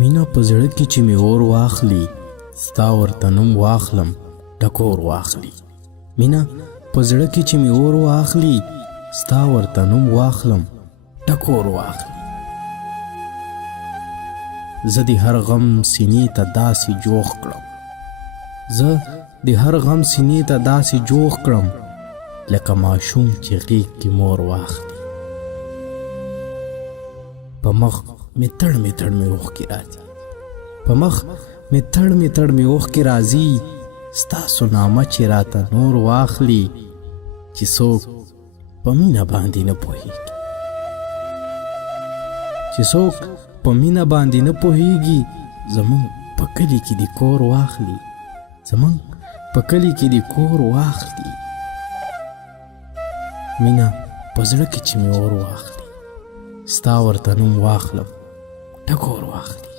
مینا په زړه کې چې مې اور واخلي ستا ورته نوم واخلم ټکور واخلي مینا په زړه کې چې مې اور واخلي ستا ورته نوم واخلم ټکور واخلي زه د هر غم سینې ته داسې جوخ کړم زه د هر غم سینې ته داسې جوخ کړم لکه ماشوم چې غېږ کې مور واخلي په مخ مې تړ مې اوښکې راځي په مخ مې تړ مې اوښکې راځي ستاسو نامه چې راته نور واخلي چې څوک په مینه باندې نه پوهېږي چې څوک په مینه باندې نه پوهېږي زمونږ په کلي کې د کور واخلي زمونږ په کلي کې د کور واخلي مینا په زړه کې چې مې اور واخلي ستا ورته نوم واخلم ټکور واخلي